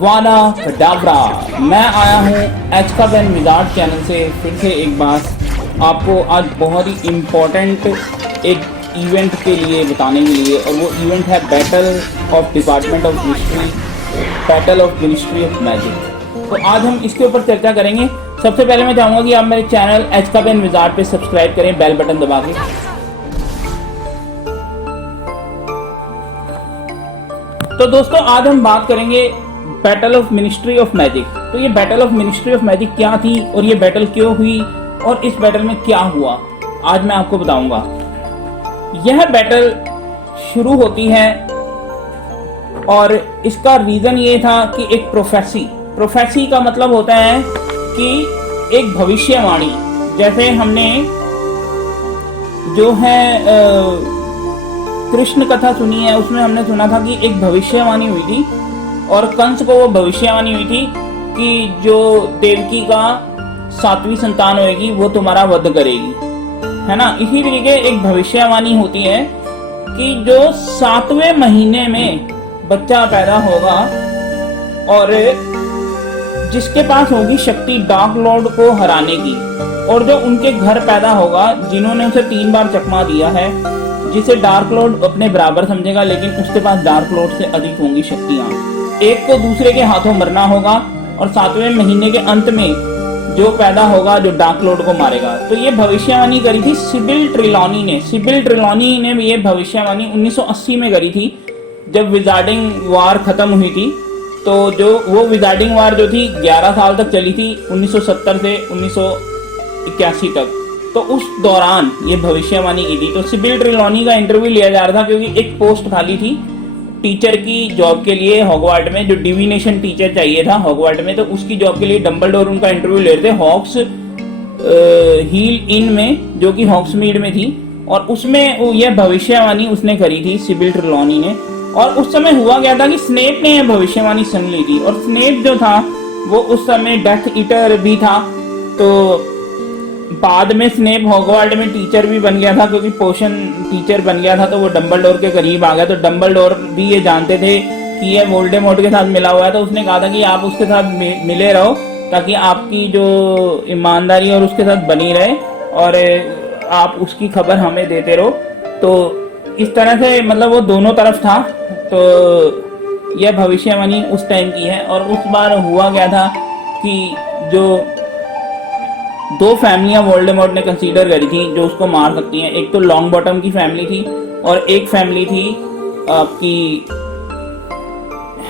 वाना कडावरा, मैं आया हूँ एचकाबेन विजार्ड चैनल से फिर से एक बार आपको आज बहुत ही इम्पोर्टेंट एक इवेंट के लिए बताने के लिए, और वो इवेंट है battle of department of mystery, battle of ministry of magic. तो आज हम इसके ऊपर चर्चा करेंगे। सबसे पहले मैं चाहूँगा कि आप मेरे चैनल एचकाबेन विजार्ड पे सब्सक्राइब करें, बेल बटन दबा के। तो दोस्तों आज हम बात करेंगे battle of ministry of magic. तो ये battle of ministry of magic क्या थी और ये बैटल क्यों हुई और इस बैटल में क्या हुआ, आज मैं आपको बताऊंगा। यह बैटल शुरू होती है और इसका रीजन ये था कि एक प्रोफेसी का मतलब होता है कि एक भविष्यवाणी। जैसे हमने जो है कृष्ण कथा सुनी है, उसमें हमने सुना था कि एक भविष्यवाणी हुई थी और कंस को वो भविष्यवाणी हुई थी कि जो देवकी का 7वीं संतान होगी वो तुम्हारा वध करेगी, है ना। इसी तरीके एक भविष्यवाणी होती है कि जो 7वें महीने में बच्चा पैदा होगा और जिसके पास होगी शक्ति डार्क लॉर्ड को हराने की, और जो उनके घर पैदा होगा जिन्होंने उसे 3 बार चकमा दिया है, जिसे डार्क लॉर्ड अपने बराबर समझेगा लेकिन उसके पास डार्क लॉर्ड से अधिक होंगी शक्तियां, एक को दूसरे के हाथों मरना होगा और 7वें महीने के अंत में जो पैदा होगा जो डार्क लॉर्ड को मारेगा। तो ये भविष्यवाणी करी थी सिबिल ट्रेलॉनी ने। सिबिल ट्रेलॉनी ने ये भविष्यवाणी 1980 में करी थी, जब विजार्डिंग वार खत्म हुई थी। तो जो वो विजार्डिंग वार जो थी 11 साल तक चली थी, 1970 से 1981 तक। तो उस दौरान ये भविष्यवाणी की थी। तो सिबिल ट्रेलॉनी का इंटरव्यू लिया जा रहा था क्योंकि एक पोस्ट खाली थी टीचर की जॉब के लिए हॉगवार्ट में, जो डिविनेशन टीचर चाहिए था हॉगवार्ट में। तो उसकी जॉब के लिए डंबलडोर उनका इंटरव्यू ले रहे थे हॉक्स हील इन में, जो कि हॉक्समीड में थी, और उसमें यह भविष्यवाणी उसने करी थी सिबिल ट्रेलॉनी ने। और उस समय हुआ क्या था कि स्नेप ने यह भविष्यवाणी सुन ली थी, और स्नेप जो था वो उस समय डेथ ईटर भी था। तो बाद में स्नेप हॉगवार्ट में टीचर भी बन गया था, क्योंकि पोशन टीचर बन गया था, तो वो डंबलडोर के करीब आ गया। तो डंबलडोर भी ये जानते थे कि ये वोल्डेमॉर्ट के साथ मिला हुआ है, तो उसने कहा था कि आप उसके साथ मिले रहो ताकि आपकी जो ईमानदारी और उसके साथ बनी रहे और आप उसकी खबर हमें देते रहो। तो इस तरह से मतलब वो दोनों तरफ था। तो यह भविष्यवाणी उस टाइम की है। और उस बार हुआ क्या था कि जो 2 फैमिलियां वोल्डेमॉर्ट ने कंसीडर करी थी जो उसको मार सकती हैं। एक तो लॉन्ग बॉटम की फैमिली थी और एक फैमिली थी आपकी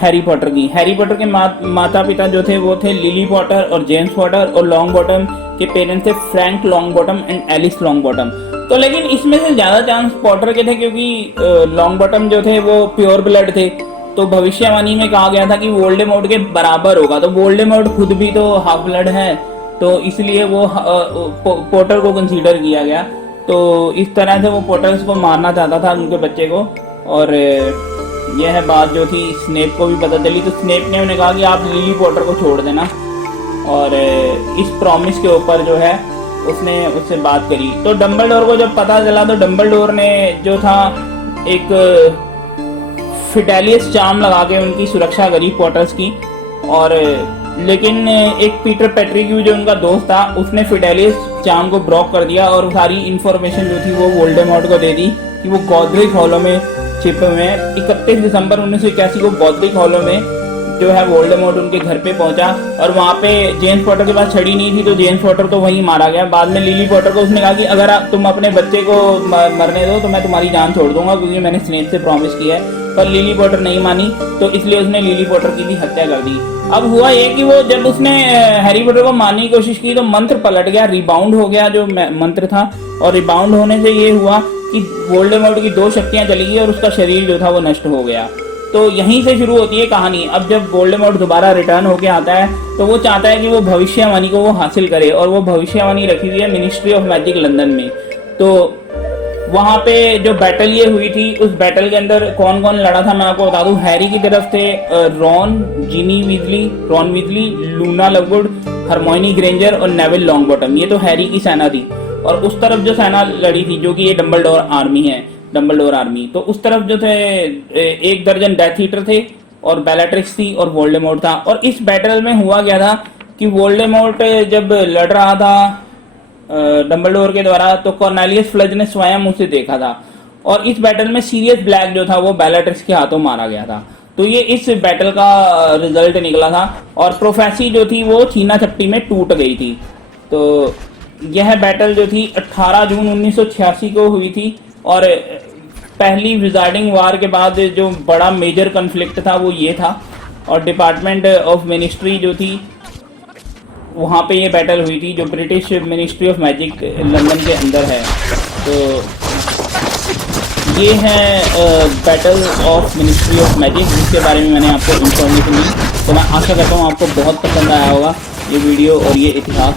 हैरी पॉटर की। हैरी पॉटर के माता पिता जो थे वो थे लिली पॉटर और जेम्स पॉटर, और लॉन्ग बॉटम के पेरेंट्स थे Frank Longbottom and Alice Longbottom. तो लेकिन इसमें से ज्यादा चांस पॉटर के थे, क्योंकि लॉन्ग बॉटम जो थे वो प्योर ब्लड थे। तो भविष्यवाणी में कहा गया था कि वोल्डेमॉर्ट के बराबर होगा। तो वोल्डेमॉर्ट खुद भी तो हाफ ब्लड है, तो इसलिए वो पॉटर को कंसीडर किया गया। तो इस तरह से वो पॉटर्स को मारना चाहता था उनके बच्चे को। और यह बात जो थी स्नेप को भी पता चली। तो स्नेप ने उन्हें कहा कि आप लिली पॉटर को छोड़ देना, और इस प्रॉमिस के ऊपर जो है उसने उससे बात करी। तो डंबलडोर को जब पता चला तो डंबलडोर ने जो था एक फिडेलियस चार्म लगा के उनकी सुरक्षा करी पॉटर्स की। और लेकिन एक पीटर पेट्रिग्यू जो उनका दोस्त था उसने फिडेलियस चार्म को ब्लॉक कर दिया और सारी इंफॉर्मेशन जो थी वो वोल्डेमॉर्ट को दे दी कि वो गॉदरिक हॉलो में छिपे हुए हैं। 31 दिसंबर 1981 को गॉदरिक हॉलो में जो है वोल्डेमॉर्ट उनके घर पे पहुंचा और वहां पे जेम्स पॉटर के पास छड़ी नहीं थी, तो जेम्स पॉटर तो वहीं मारा गया। बाद में लिली पॉटर को उसने कहा कि अगर तुम अपने बच्चे को मरने दो तो मैं तुम्हारी जान छोड़ दूंगा, क्योंकि मैंने स्नेप से प्रॉमिस किया है। पर लिली पॉटर नहीं मानी, तो इसलिए उसने लिली पॉटर की भी हत्या कर दी। अब हुआ ये कि वो जब उसने हैरी पॉटर को मारने की कोशिश की तो मंत्र पलट गया, रिबाउंड हो गया जो मंत्र था, और रिबाउंड होने से ये हुआ कि वोल्डेमॉर्ट की 2 शक्तियां चली गई और उसका शरीर जो था वो नष्ट हो गया। तो यहीं से शुरू होती है कहानी। अब जब वोल्डेमॉर्ट दोबारा रिटर्न होके आता है तो वो चाहता है कि वो भविष्यवाणी को वो हासिल करे, और वो भविष्यवाणी रखी हुई है मिनिस्ट्री ऑफ मैजिक लंदन में। तो वहां पे जो बैटल ये हुई थी, उस बैटल के अंदर कौन कौन लड़ा था मैं आपको बता दूं। हैरी की तरफ थे Ron Weasley, Luna लवगुड, harmony Granger और नेविल लॉन्गबॉटम। ये तो हैरी की सेना थी। और उस तरफ जो सेना लड़ी थी, जो कि ये डंबलडोर आर्मी, तो उस तरफ जो थे 1 दर्जन डेथ ईटर थे और बेलाट्रिक्स थी और वोल्डेमॉर्ट था। और इस बैटल में हुआ क्या था कि वोल्डेमॉर्ट जब लड़ रहा था डंबलडोर के द्वारा, तो कॉर्नेलियस फ्लज ने स्वयं उसे देखा था, और इस बैटल में सीरियस ब्लैक जो था वो बेलाट्रिक्स के हाथों मारा गया था। तो ये इस बैटल का रिजल्ट निकला था, और प्रोफेसी जो थी वो छीना झपटी में टूट गई थी। तो यह बैटल जो थी 18 जून 1986 को हुई थी, और पहली विजार्डिंग वार के बाद जो बड़ा मेजर कन्फ्लिक्ट था वो ये था। और डिपार्टमेंट ऑफ मिनिस्ट्री जो थी वहाँ पे ये बैटल हुई थी, जो British ministry of magic London के अंदर है। तो ये है battle of ministry of magic, जिसके बारे में मैंने आपको इन्फॉर्मेशन दी। तो मैं आशा करता हूँ आपको बहुत पसंद आया होगा ये वीडियो और ये इतिहास।